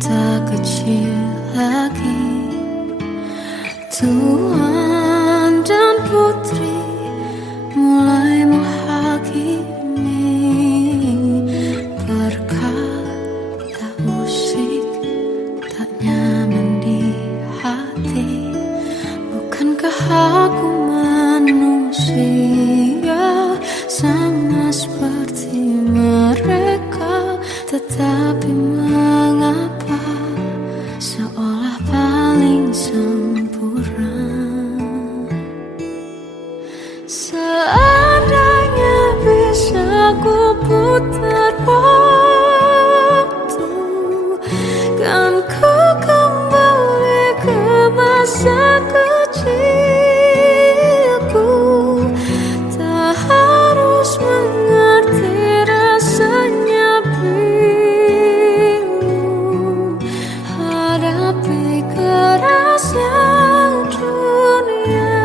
tak kecil lagi. Tuan dan putri mulai menghakimi. Berkata musik tak nyaman di hati. Bukankah aku manusia sama seperti mereka? Tetapi mengapa seolah paling sempurna? Seandainya bisa ku putar waktu, kan ku kembali ke masa kecilku. Tak harus mengerti rasanya bingung hadapi kerasnya dunia.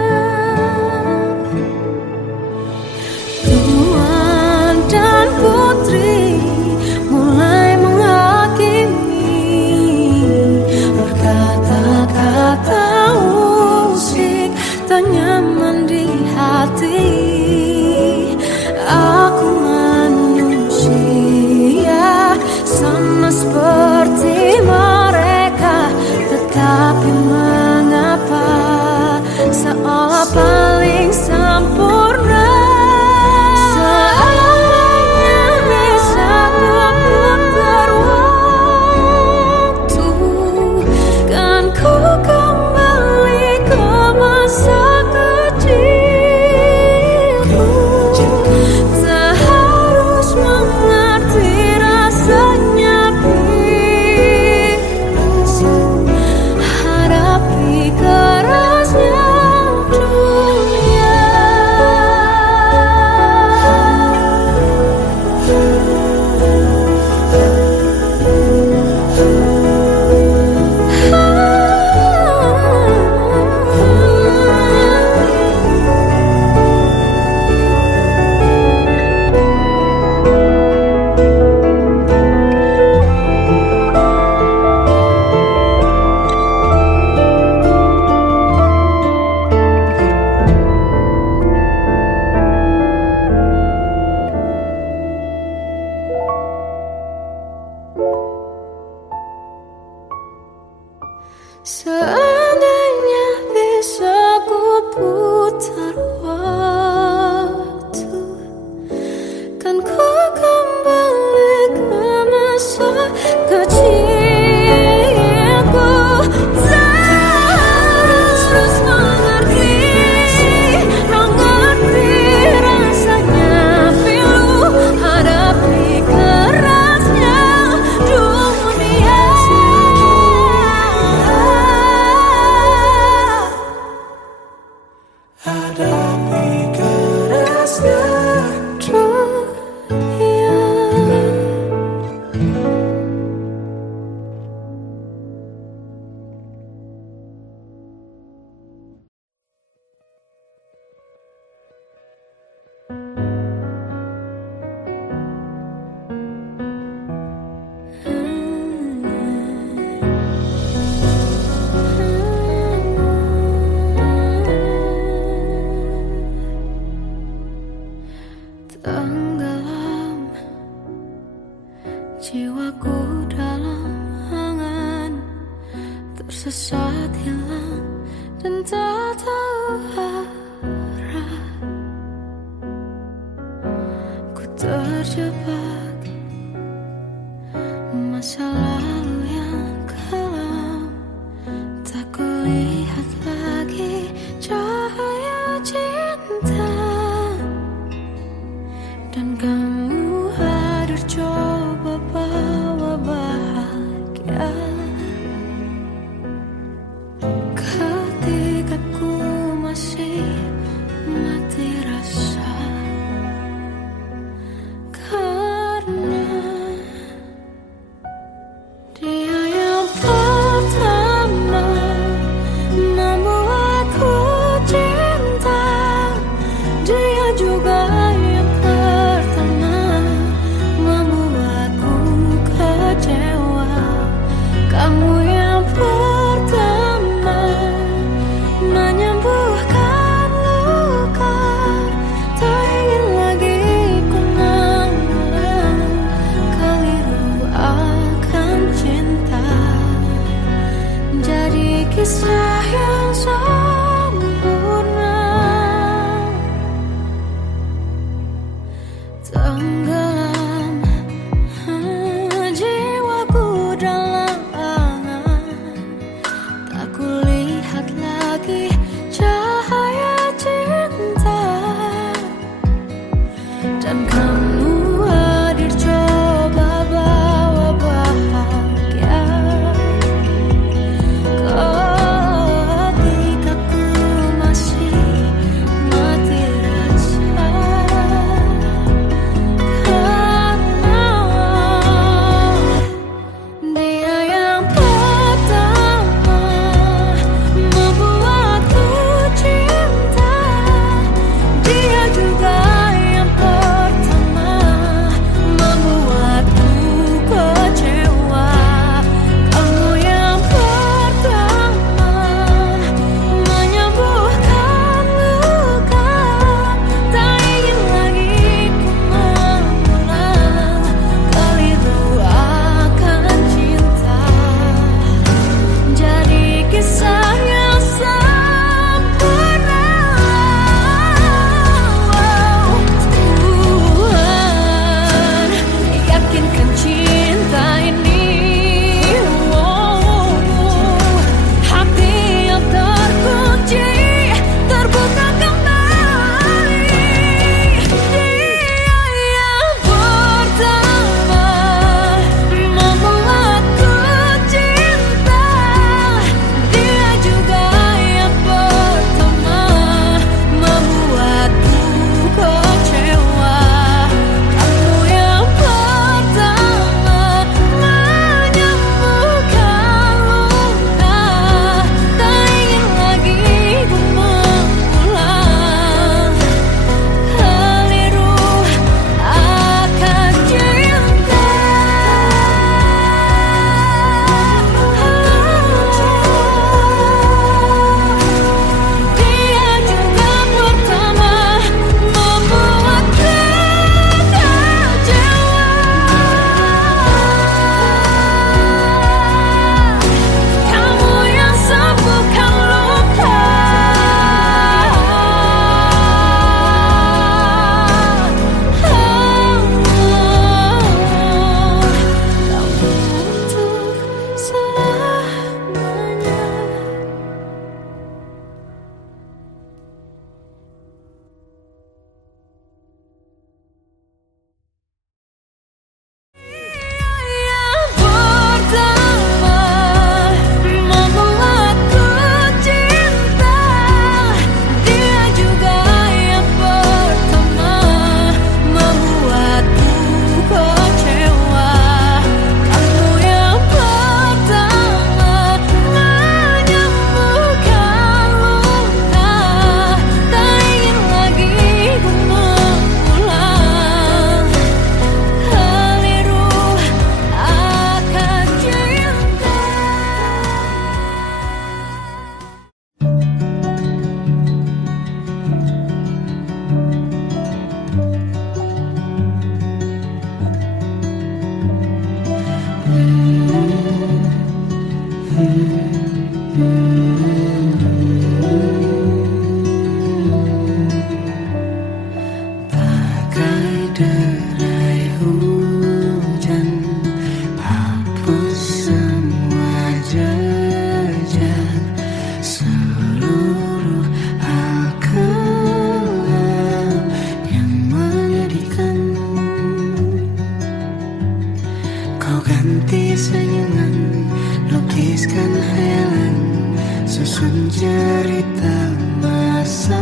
Tuan dan putri mulai menghakimi. Berkata-kata musik tak nyaman di hati. Aku manusia sama seperti mereka. Tetapi mengapa seolah paling sempurna? Seandainya bisa ku putar waktu, kan ku kembali ke masa kecilku. Tak harus mengerti rasanya bingung hadapi kerasnya dunia. Seandainya bisa ku putar waktu, kan ku kembali ke masa kecilku. Tak harus mengerti rasanya pilu hadapi kerasnya dunia. Hadapi kerasnya dunia. Tenggelam jiwaku dalam angan, tersesat hilang dan tak tahu arah. Ku terjebak masa lalu yang kelam. Tak kulihat lagi cahaya cinta. Dan kamu hadir coba bawa bahagia. Ketika ku masih mati rasa, karena Bagai derai hujan, hapus semua jejak, seluruh hal kelam yang menyedihkan. Kau ganti senyuman, lukiskan hayalan, susun cerita masa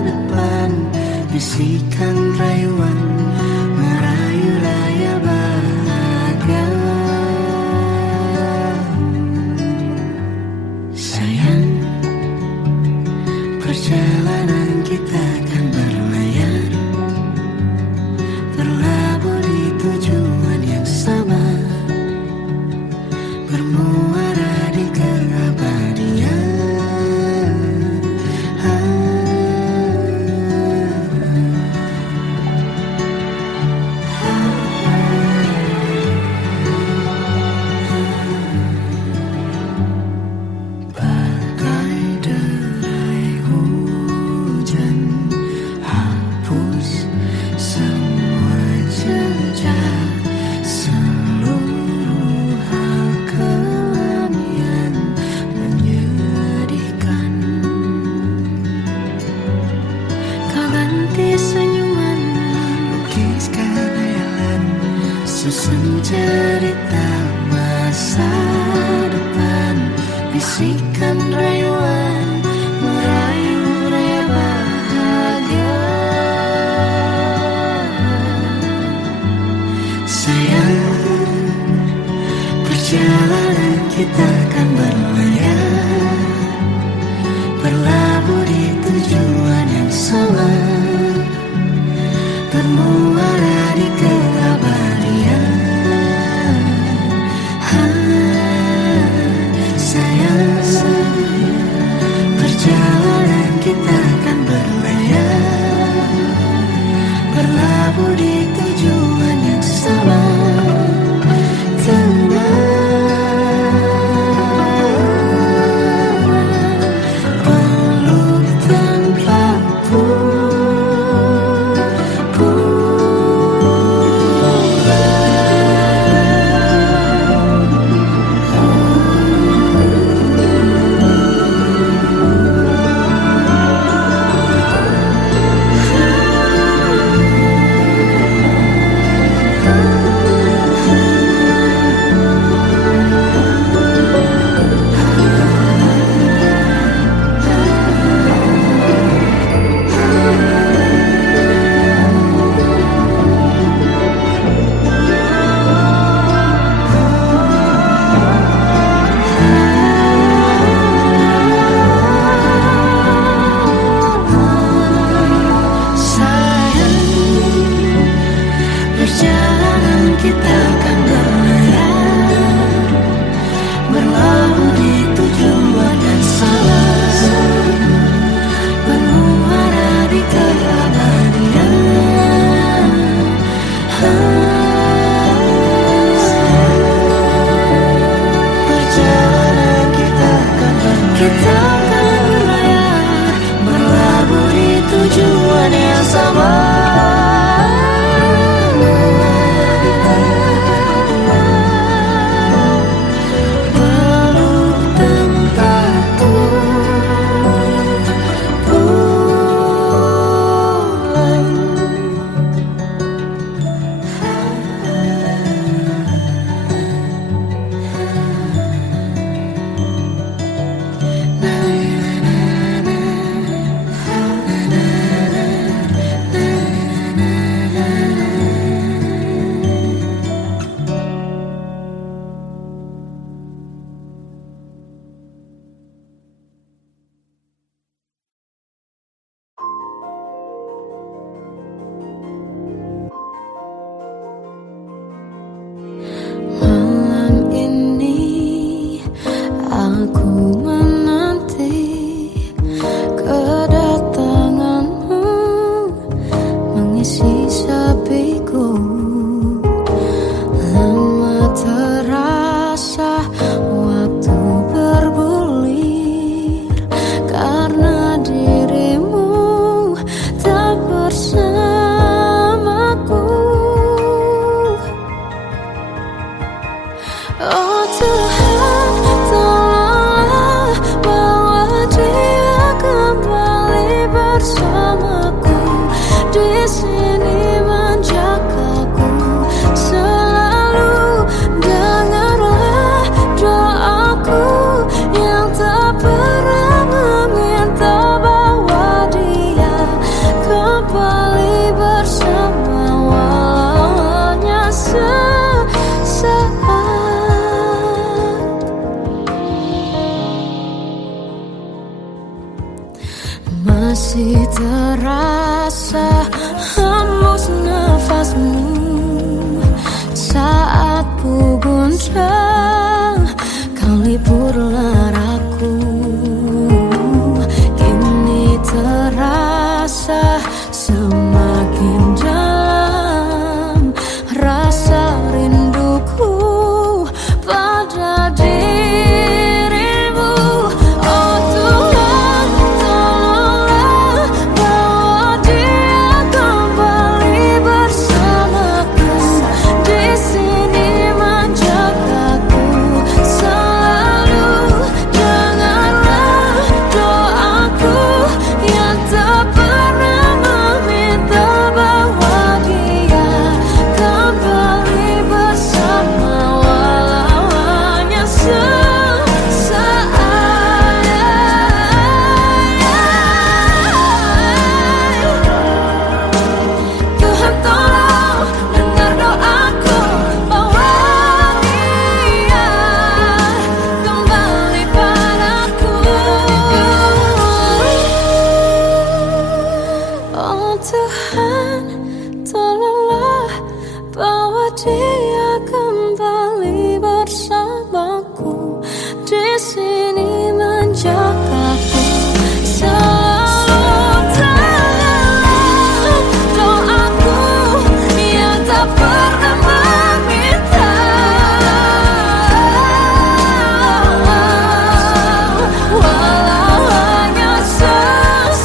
depan, bisikan rayuan, merayu layar bahagia. Sayang, perjalanan kita akan berlayar, berlabuh di tujuan yang sama, bermuara di keabadian. Bagai derai hujan, hapus semua jejak, seluruh hal kelam yang menyedihkan. Kau ganti senyuman, lukiskan hayalan, susun cerita masa depan, bisikan rayuan, merayu raya bahagia. Sayang, perjalanan kita akan berlayar, berlabuh di tujuan yang sama, bermuara di keabadian. Sayang, perjalanan kita akan berlayar, berlabuh di tujuan yang sama. Peluk tanpaku perjalanan kita akan berlayar, berlabuh di tujuan yang sama, bermuara di keabadian. Perjalanan kita akan berlayar, berlabuh di tujuan yang sama. panjang, kau liburlah aku. Kini terasa semakin dalam rasa rinduku pada dirimu. Oh Tuhan, tolonglah bawa dia kembali bersamaku. Di sini menjagaku selalu. Dengarlah doaku yang tak pernah meminta bawa dia kembali bersama, walau hanya sesaat. Tuhan tolong dengar doaku, bawa dia kembali padaku. Oh Tuhan, tolonglah bawa dia kembali bersamaku. Di sini menjagaku selalu. Dengarlah doaku yang tak pernah meminta, walau hanya sesaat.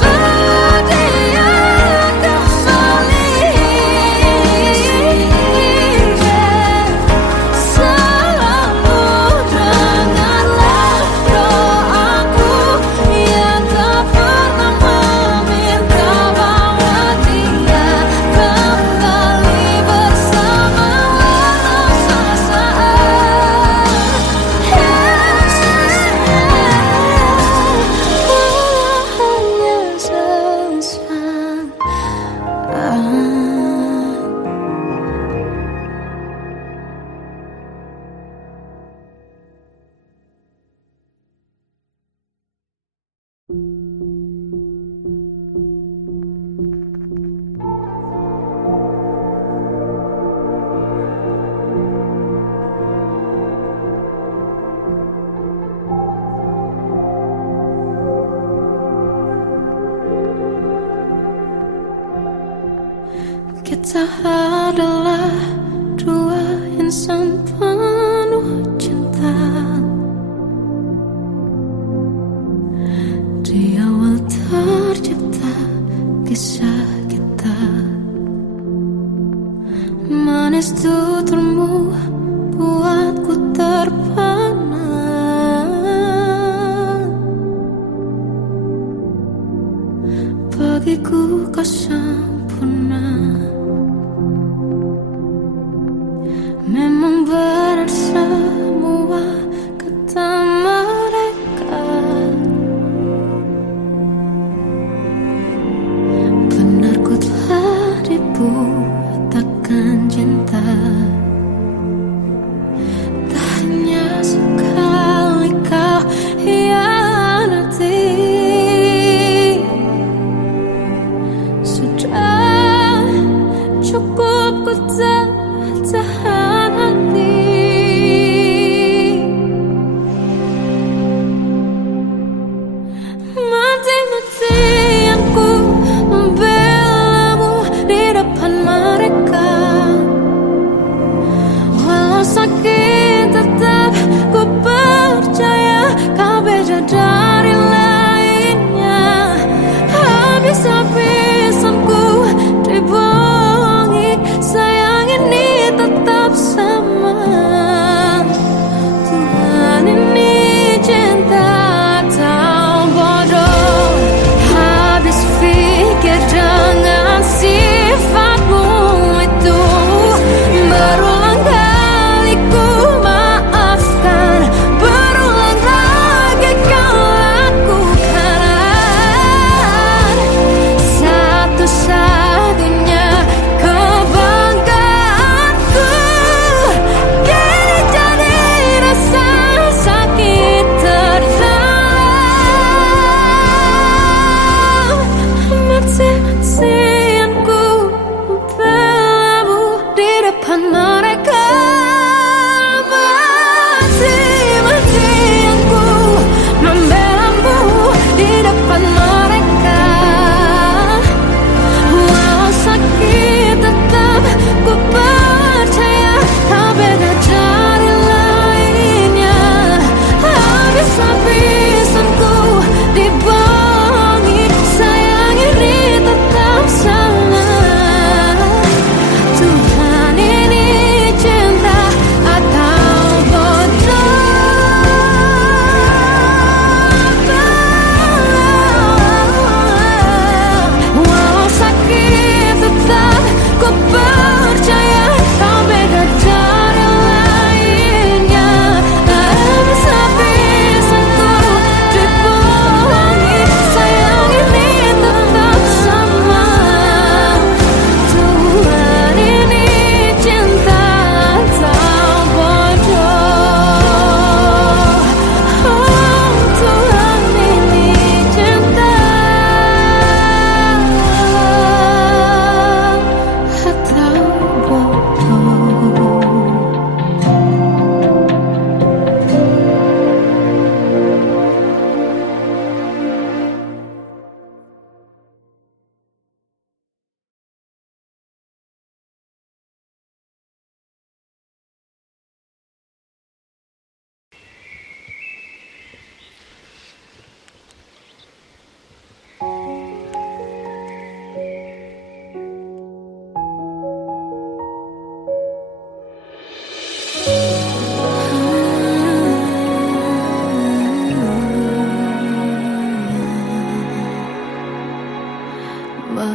Bawa dia kembali selalu. Dengarlah doaku yang tak pernah meminta, bawa dia kembali bersama, walau sesaat. Walau hanya sesaat. Kita adalah dua insan penuh cinta. Di awal tercipta kisah kita, manis tuturmu buatku terpana. Bagiku kau sempurna. Memang benar semua kata mereka, benar ku telah dibuatakan cinta. Tak hanya sekali kau hianati, sudah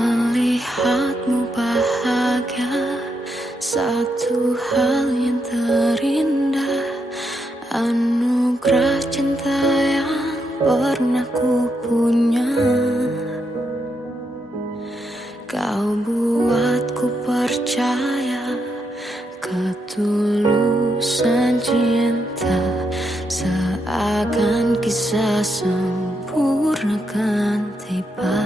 Melihatmu bahagia, satu hal yang terindah, anugerah cinta yang pernah ku punya. Kau buatku percaya ketulusan cinta, seakan kisah sempurna kan tiba.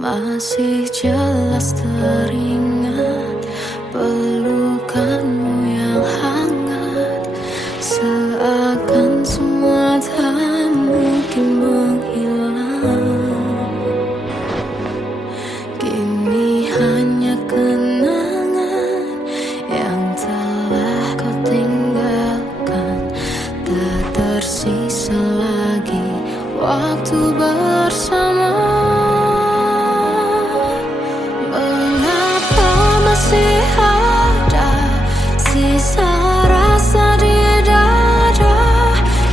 Masih jelas teringat pelukanmu yang hangat, seakan semua tak mungkin menghilang. Kini hanya kenangan yang telah kau tinggalkan, tak tersisa lagi waktu bersama. Masih ada sisa rasa di dada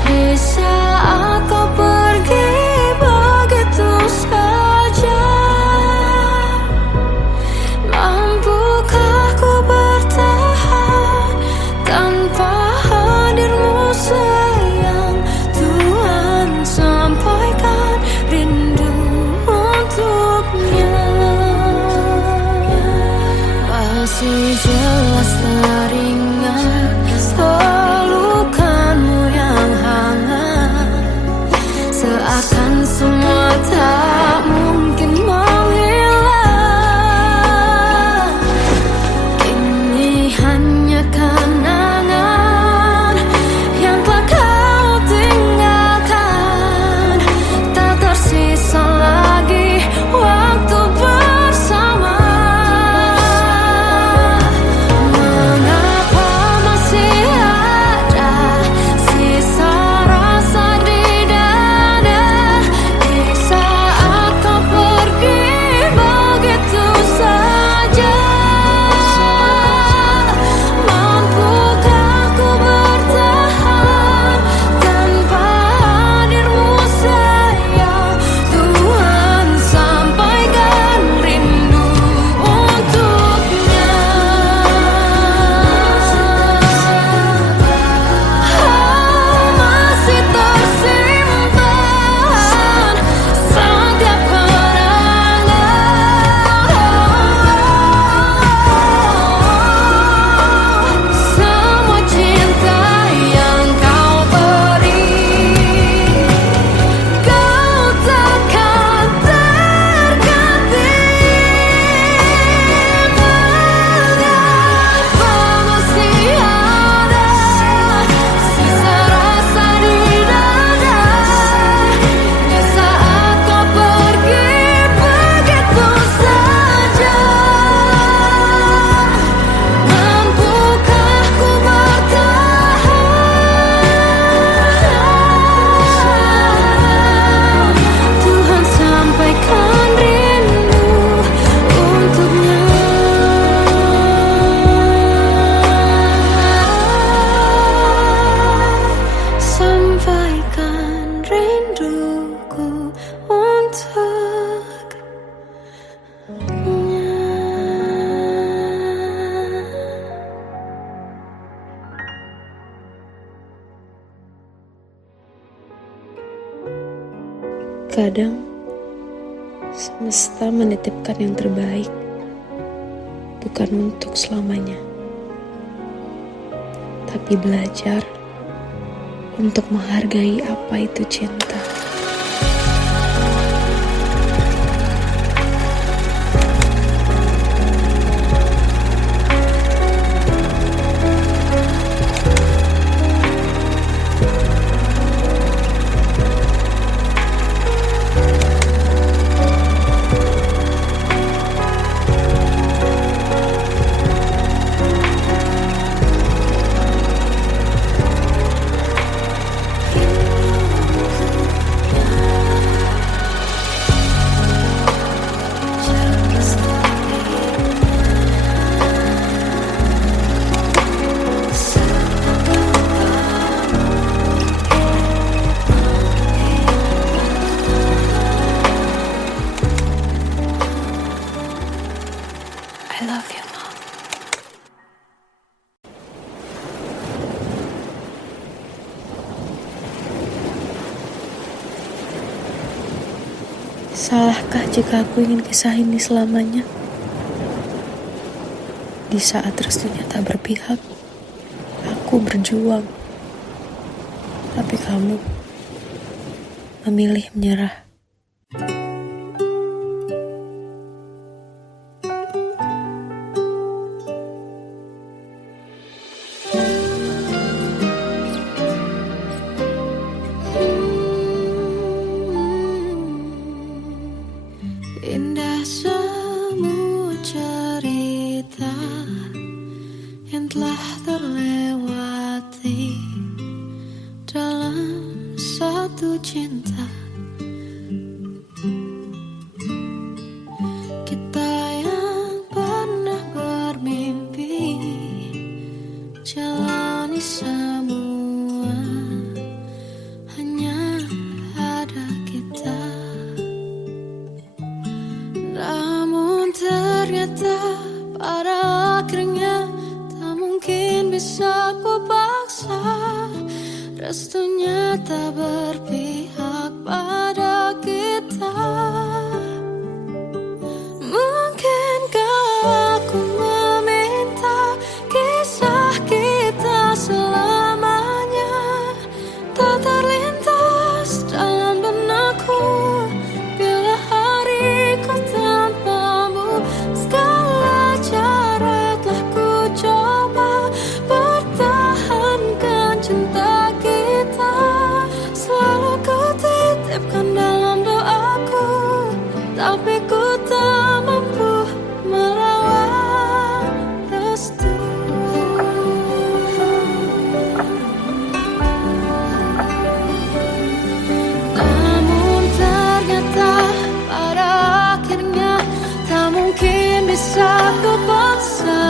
di saat kau pergi begitu saja. Mampukah ku bertahan tanpa hadirmu sayang? Tuhan, sampaikan rindu untuknya. Masih jelas teringat pelukanmu yang hangat, seakan semua tak mungkin menghilang. Kini hanya kenangan yang telah kau tinggalkan, tak tersisa lagi waktu bersama. Kadang semesta menitipkan yang terbaik, bukan untuk selamanya, tapi belajar untuk menghargai apa itu cinta. jika aku ingin kisah ini selamanya. Di saat restunya tak berpihak, aku berjuang. Tapi kamu memilih menyerah. Indah semua cerita yang telah terlewati dalam satu cinta. Kita yang pernah bermimpi jalani semua, hanya ada kita. Namun ternyata pada akhirnya tak mungkin bisa ku paksa. Restunya tak berpihak pada kita. Mungkinkah aku meminta kisah kita selamanya tak terlintas dalam benakku bila hariku tanpamu. Segala cara telah ku coba pertahankan cinta kita. Selalu ku titipkan dalam doaku, tapi ku tak mampu melawan restu. Namun ternyata pada akhirnya tak mungkin bisa ku paksa.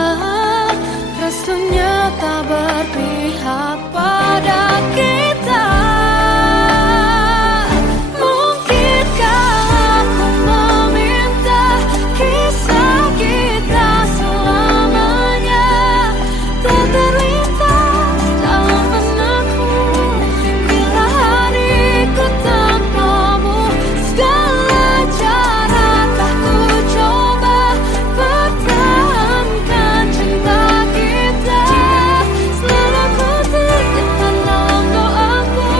Restunya tak berpihak pada kita. Mungkinkah aku meminta kisah kita selamanya tak terlintas dalam benakku bila hariku tanpamu. Segala cara telah ku coba pertahankan cinta kita. Selalu ku titipkan dalam doaku,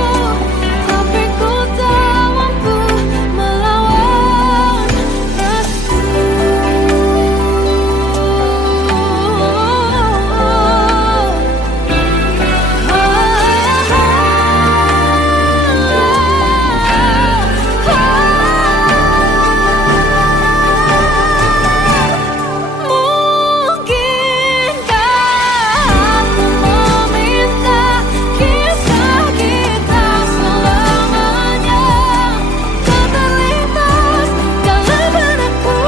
tapi ku tak mampu melawan restu. Mungkinkah aku meminta kisah kita selamanya tak terlintas dalam benakku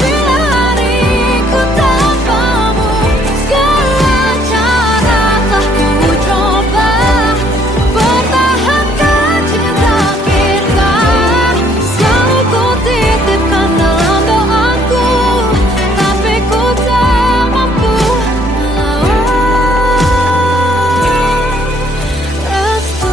bila hariku tanpamu. Segala cara telah ku coba pertahankan cinta kita. Selalu ku titipkan dalam doaku, tapi ku tak mampu melawan restu.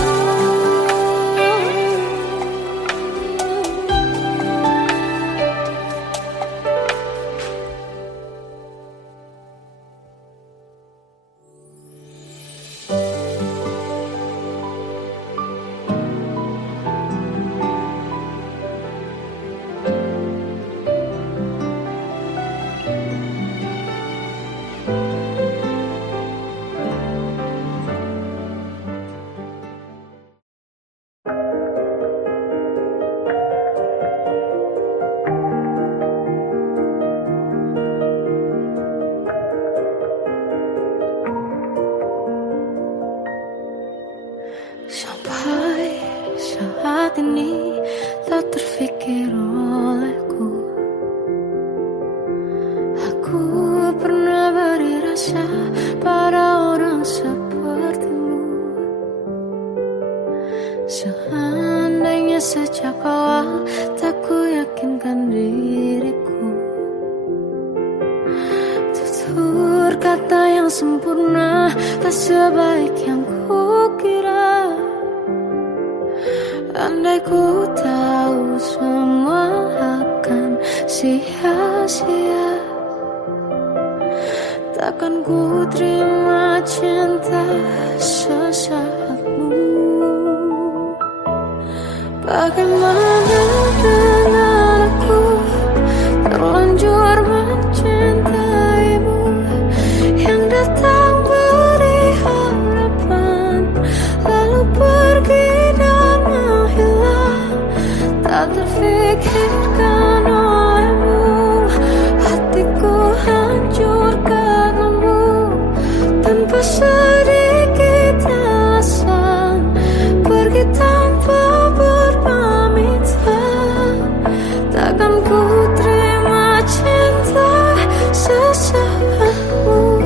Sampai saat ini tak terfikir olehku aku pernah beri rasa pada orang sepertimu. Seandainya sejak awal tak ku yakinkan diriku, tutur kata yang sempurna tak sebaik yang kukira. Andai ku tahu semua hal sia-sia. Takkan ku terima cinta sesaatmu. Bagaimana dengan aku, terlanjur mencintaimu, yang datang beri harapan, lalu pergi dan menghilang. Tak terfikirkan olehmu, hatiku hancur karenamu, tanpa sedikit alasan, pergi tanpa berpamitan. Takkan ku terima cinta sesaatmu.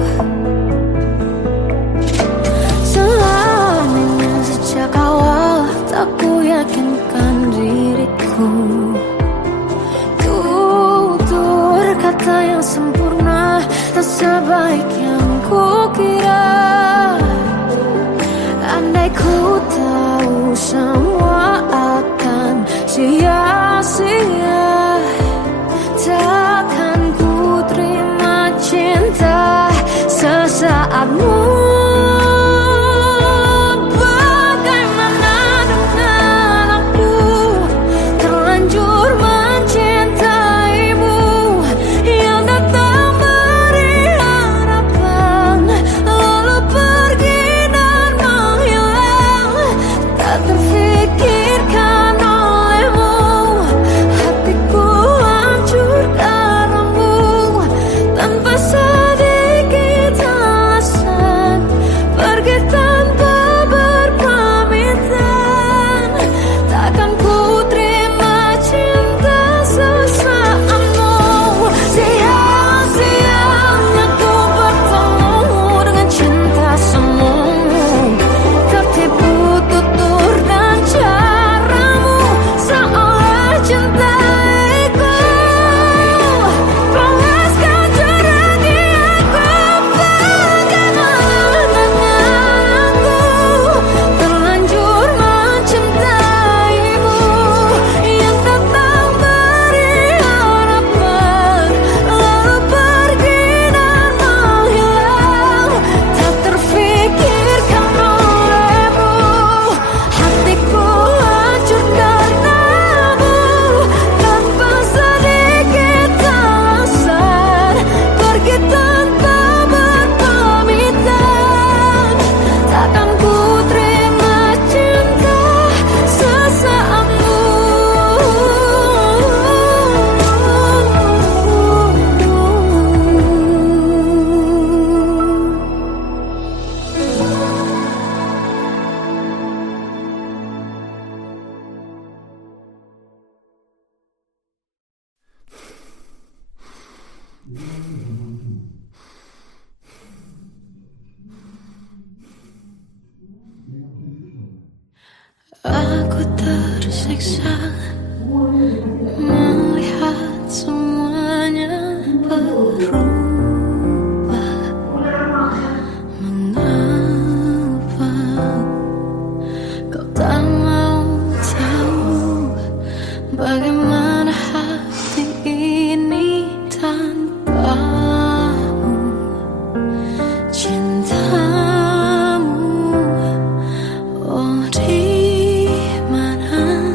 Selamanya sejak awal tak ku yakinkan diriku, tutur kata yang sempurna tak sebaik yang ku kira. Andai ku tahu semua akan sia-sia, takkan ku terima cinta sesaatmu. Bagaimana dengan aku, terlanjur mencintaimu, yang datang beri harapan, lalu pergi dan menghilang. Tak terfikirkan olehmu, hatiku hancur karenamu, tanpa sedikit alasan, pergi tanpa berpamitan. Takkan ku terima cinta sesaatmu. Sia-sianya ku bertemu dengan cinta semu, tertipu tutur dan caramu, seolah cintaiku. Balas kau curangi aku. Bagaimana dengan aku, terlanjur mencintaimu, yang datang beri harapan, lalu pergi dan menghilang. Tak terfikirkan olehmu, hatiku hancur karenamu, tanpa sedikit alasan, pergi tanpa berpamitan. Takkan ku terima cinta sesaatmu. Aku tersiksa melihat semuanya berubah. Mengapa kau tak mau tahu bagaimana hati ini tanpamu? Cintamu, oh di mana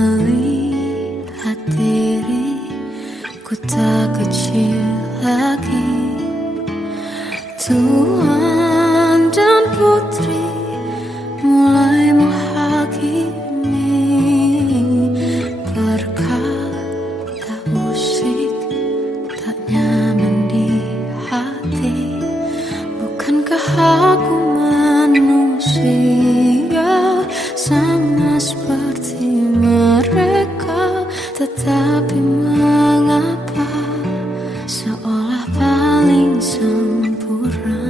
melihat diriku tak kecil lagi. Tuan dan putri mulai menghakimi berkata usik tak nyaman di hati. Bukankah aku manusia sama seperti mereka, tetapi mengapa seolah paling sempurna?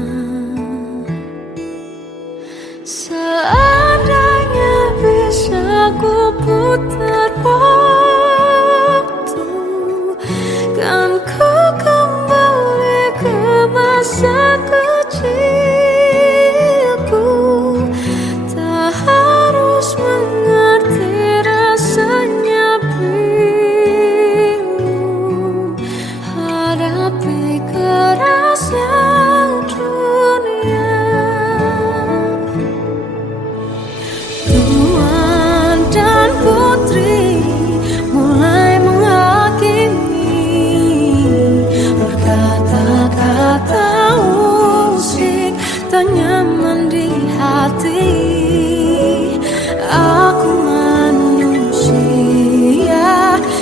Seandainya bisa ku putar waktu, kan ku kembali ke masa kecilku. Tak harus mengerti rasanya bingung hadapi kerasnya dunia. Tuan dan putri mulai menghakimi berkata-kata usik tak nyaman di hati. Aku manusia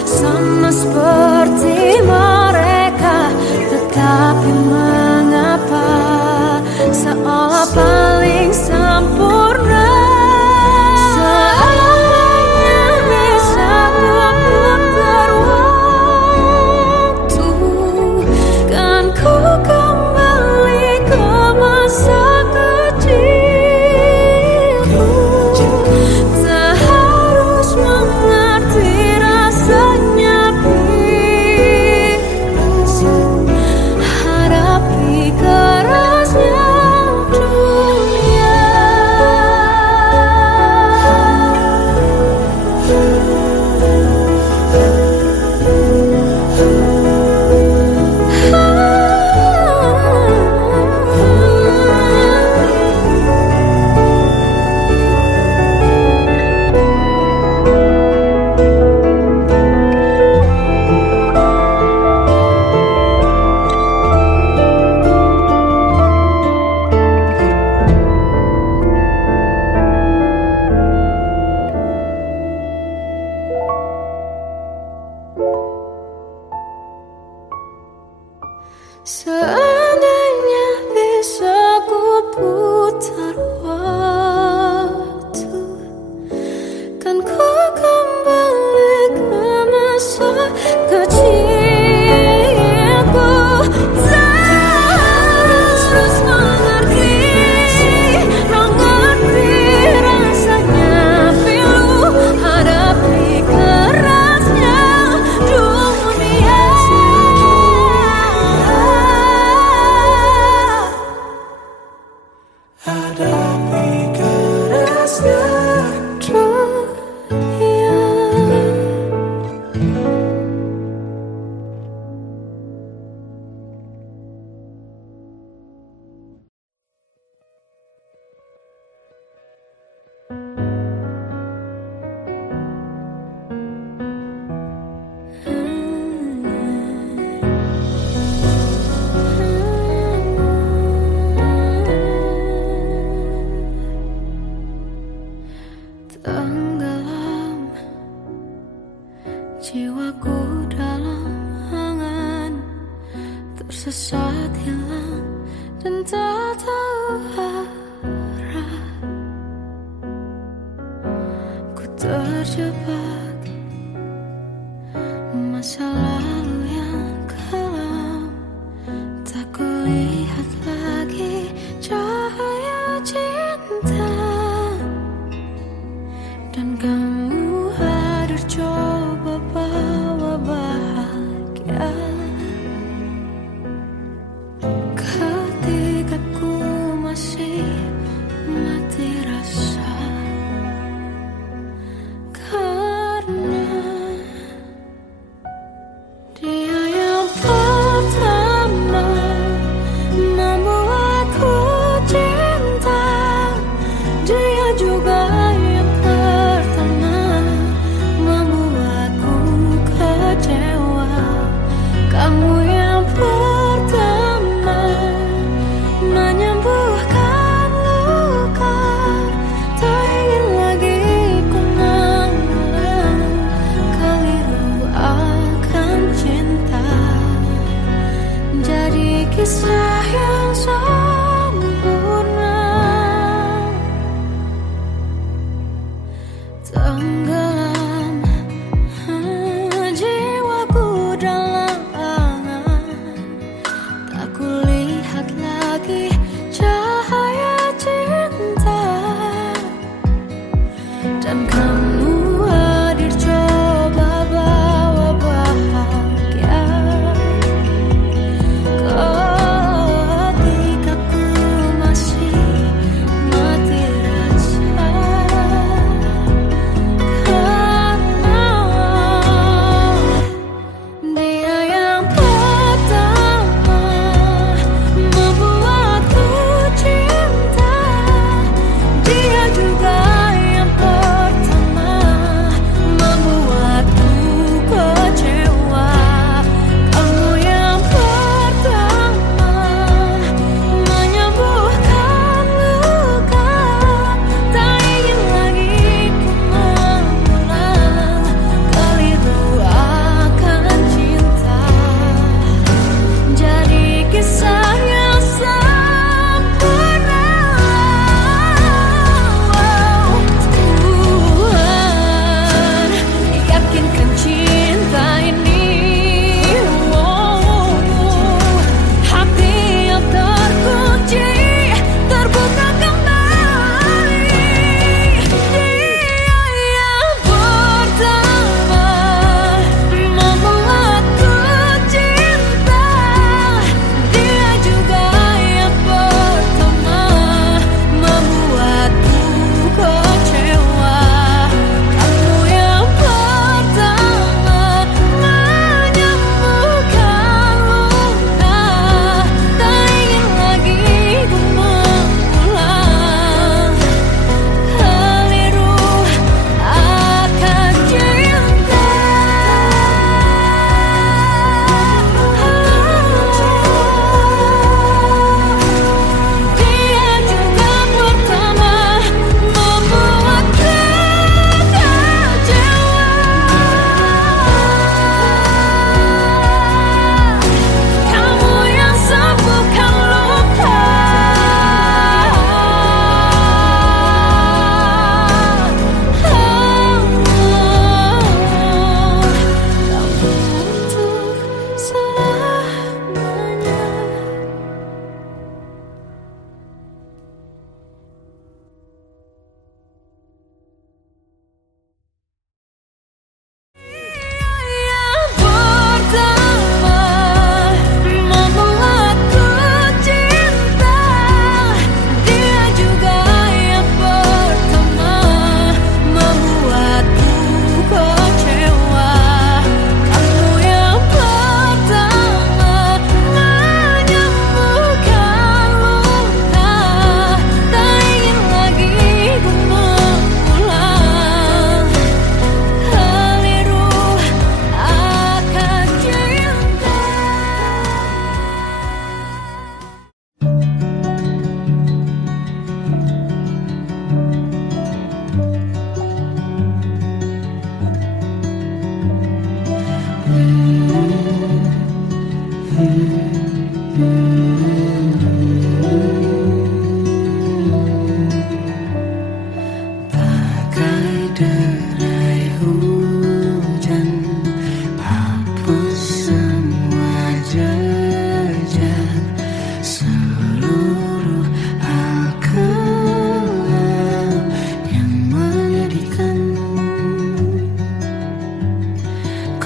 sama seperti mereka, tetapi mengapa seolah paling sempurna? Seandainya bisa ku putar waktu, kan ku kembali ke masa kecilku. Tak harus mengerti rasanya bingung hadapi kerasnya dunia. Seandainya bisa ku putar waktu, kan ku kembali ke masa kecilku. Tak harus mengerti rasanya pilu hadapi kerasnya dunia. Hadapi kerasnya dunia. Tenggelam jiwaku dalam angan, tersesat hilang dan tak tahu arah. Ku terjebak masa lalu yang kelam, tak kulihat lagi cahaya cinta. Dan kamu hadir coba bawa bahagia ketika ku masih mati rasa. Karena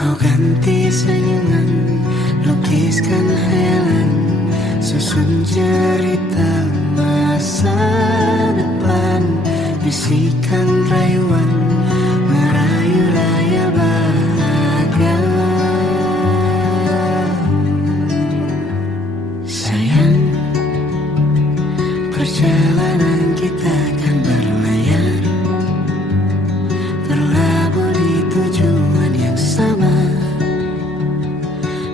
Kau ganti senyuman, lukiskan hayalan, susun cerita masa depan, bisikan rayuan, merayu raya bahagia. Sayang, perjalanan kita akan berlayar, berlabuh di tujuan yang sama,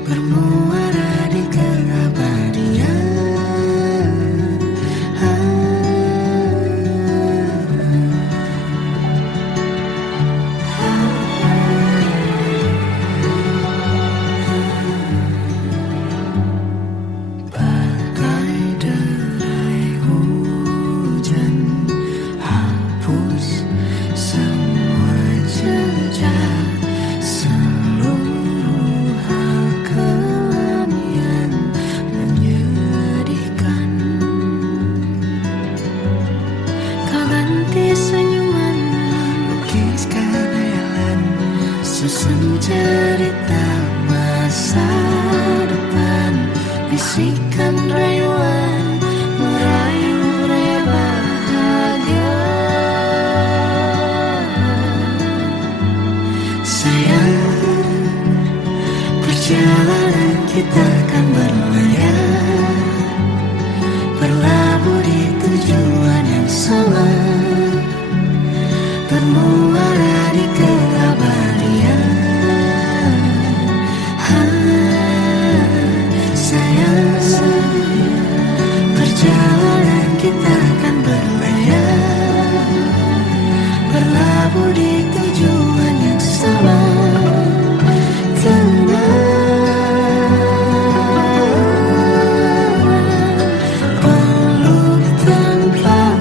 bermuara di keabadian. Bagai derai hujan, hapus semua jejak, seluruh hal kelam yang menyedihkan. Kau ganti senyuman, lukiskan hayalan, susun cerita masa depan, bisikan rayuan, merayu raya bahagia. Sayang, perjalanan kita akan berlayar, berlabuh di tujuan yang sama, bermuara di keabadian. Sayang, perjalanan kita akan berlayar, berlabuh di tujuan yang sama, peluk tanpa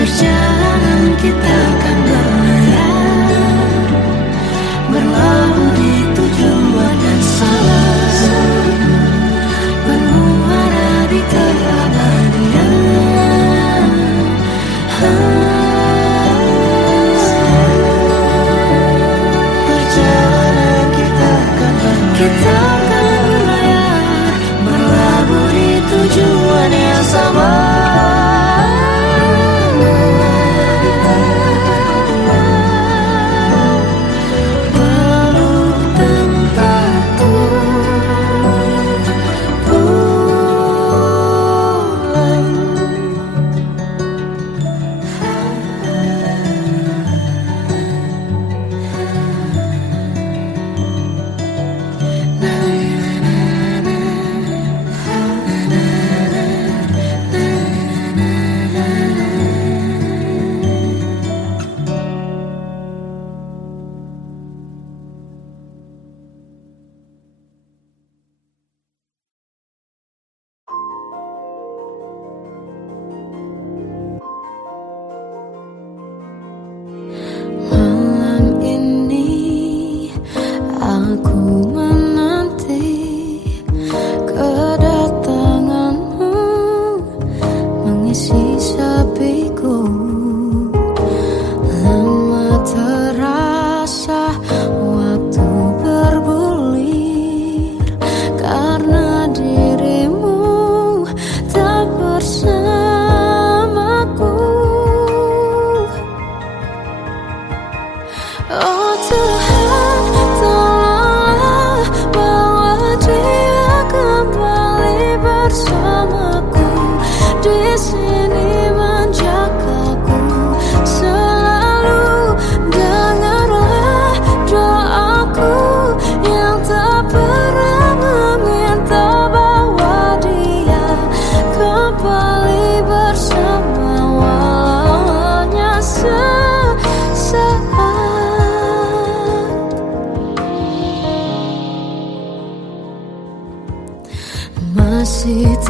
perjalanan kita akan berlayar, berlabuh di tujuan yang sama, bermuara di keabadian. Perjalanan kita akan berlayar, berlabuh di tujuan yang sama.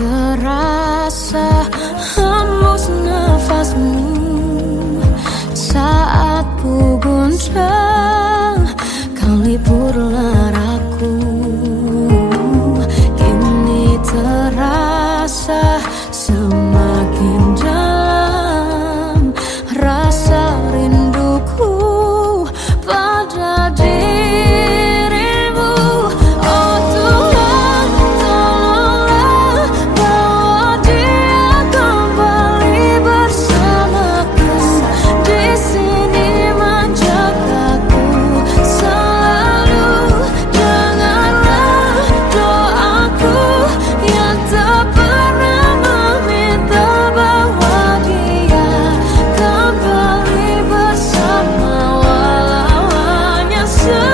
terasa hembus nafasmu saat ku goncang, kau liburlah aku. Kini terasa semakin dalam rasa rinduku pada dirimu. Oh Tuhan, tolonglah bawa dia kembali bersamaku. Di sini menjagaku selalu. Janganlah doaku yang tak pernah meminta bawa dia kembali bersama, walau hanya sesaat.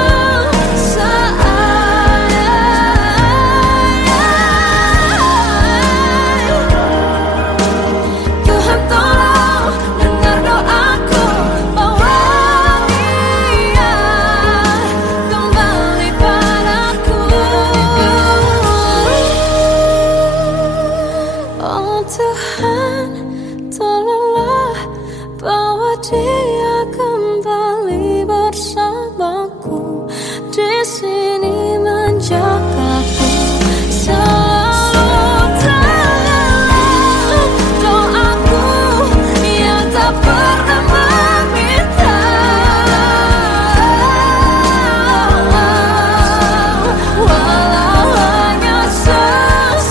Tuhan tolong dengar doaku, bawa dia kembali padaku. Oh Tuhan, tolonglah bawa dia kembali bersamaku. Di sini menjagaku selalu. Janganlah doaku yang tak pernah meminta, walau hanya sesaat.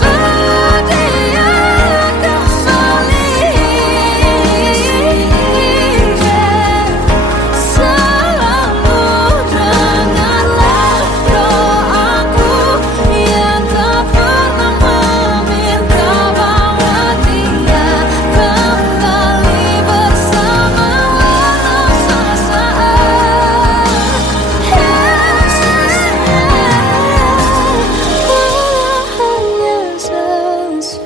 Bawa dia kembali selalu. Dengarlah doaku yang tak pernah meminta, bawa dia kembali bersama, walau sesaat. Walau hanya sesaat.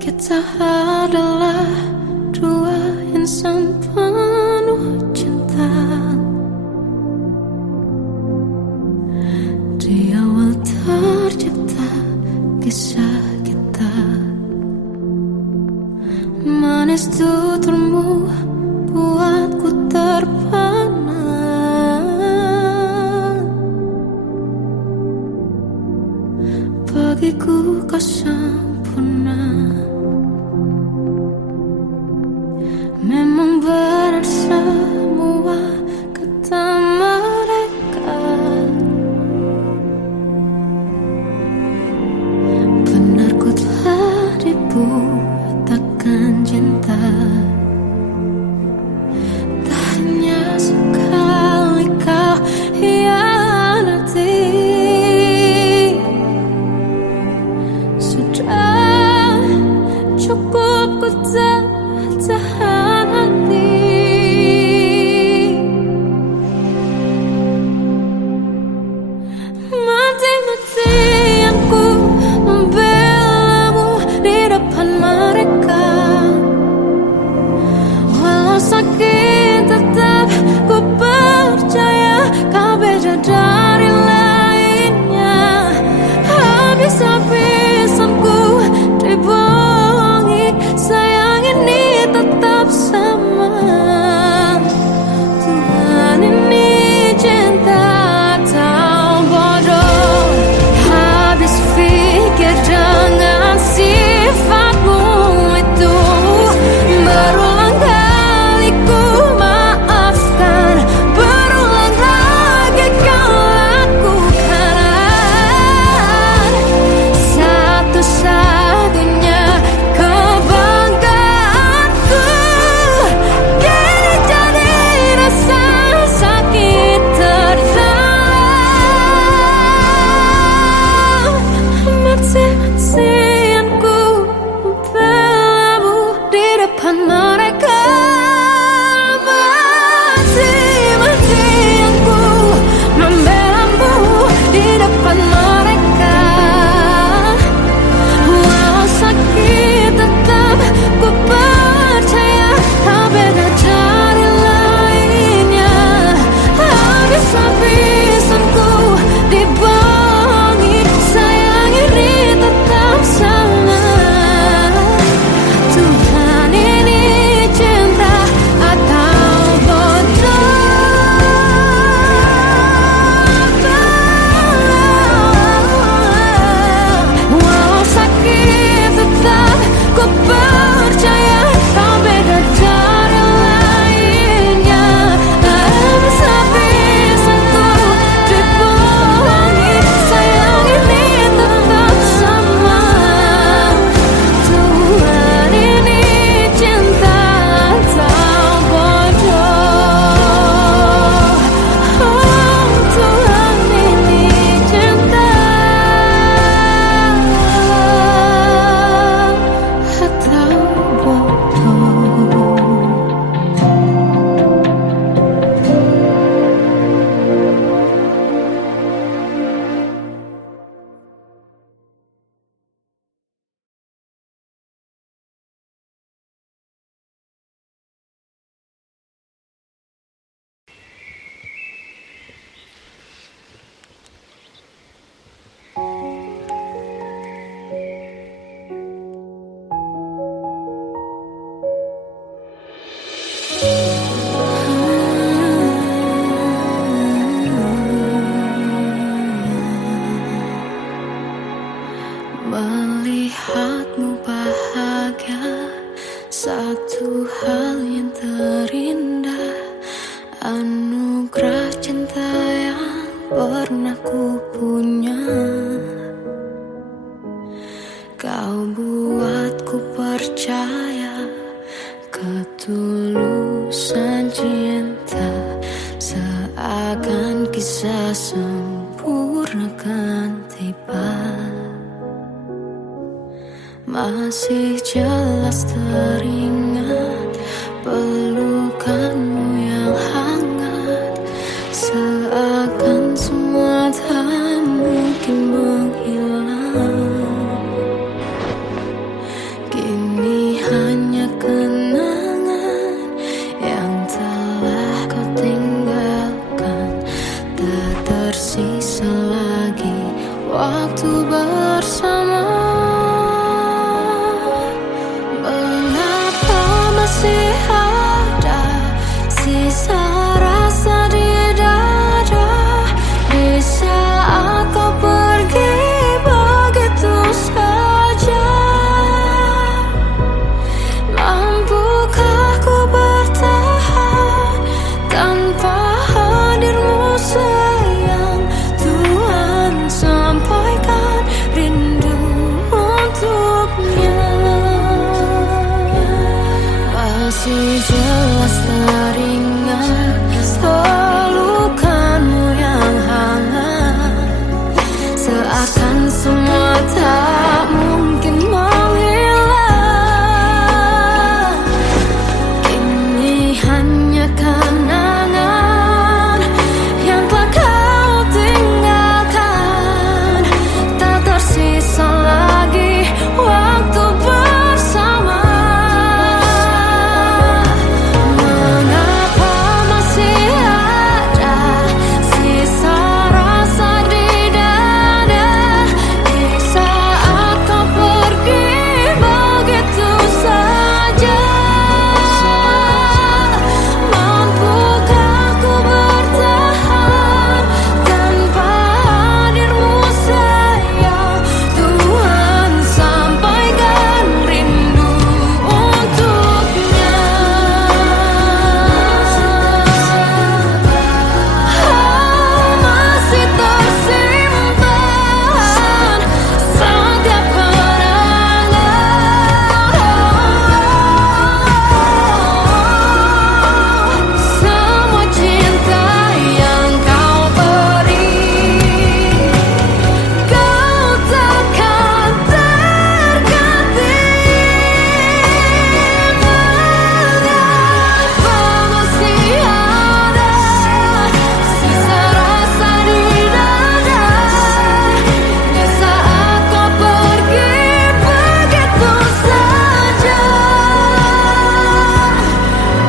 Kita adalah dua insan penuh cinta. Di awal tercipta kisah kita, manis tuturmu buatku terpana. Bagiku kau sempurna. Memang benar semua kata mereka, benar ku telah dibutakan cinta. Tak hanya sekali kau hianati, sudah cukup ku tak tahan hati. Mati-matian ku membelamu di depan mereka. Walau sakit tetap ku percaya kau beda dari lainnya. Habis-habisan ku membuatmu bahagia, satu hal yang terindah, anugerah cinta yang pernah ku punya. Kau buatku percaya ketulusan cinta, seakan kisah sempurna kan tiba. Masih jelas teringat pelukanmu yang hangat, seakan semua tak mungkin menghilang. Kini hanya kenangan yang telah kau tinggalkan, tak tersisa lagi waktu bersama. Mengapa masih ada sisa rasa di dada, di saat kau pergi begitu saja? Mampukah ku bertahan tanpa hadirmu sayang? Tuhan, sampaikan rindu untuknya. Masih jelas teringat pelukanmu yang hangat, seakan semua tak mungkin menghilang. Kini hanya kenangan yang telah kau tinggalkan, tak tersisa lagi waktu bersama. Mengapa masih ada sisa rasa di dada, di saat kau pergi begitu saja? Mampukah ku bertahan tanpa hadirmu sayang? Tuhan, sampaikan rindu untuknya. Masih tersimpan setiap kenangan, semua cinta yang kau beri, kau takkan terganti. Mengapa masih ada sisa rasa di dada, di saat kau pergi begitu saja?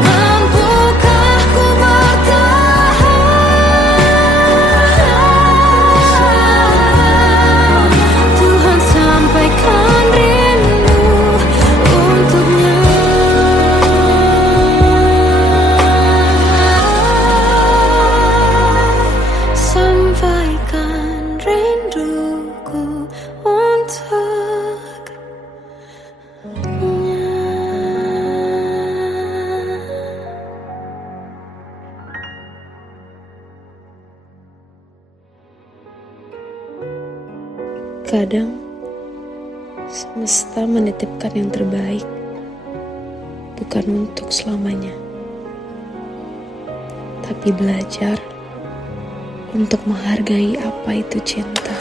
Mampukah ku bertahan? Tuhan, sampaikan rindu untuknya. Sampaikan rinduku untuknya. Kadang semesta menitipkan yang terbaik, bukan untuk selamanya, tapi belajar untuk menghargai apa itu cinta.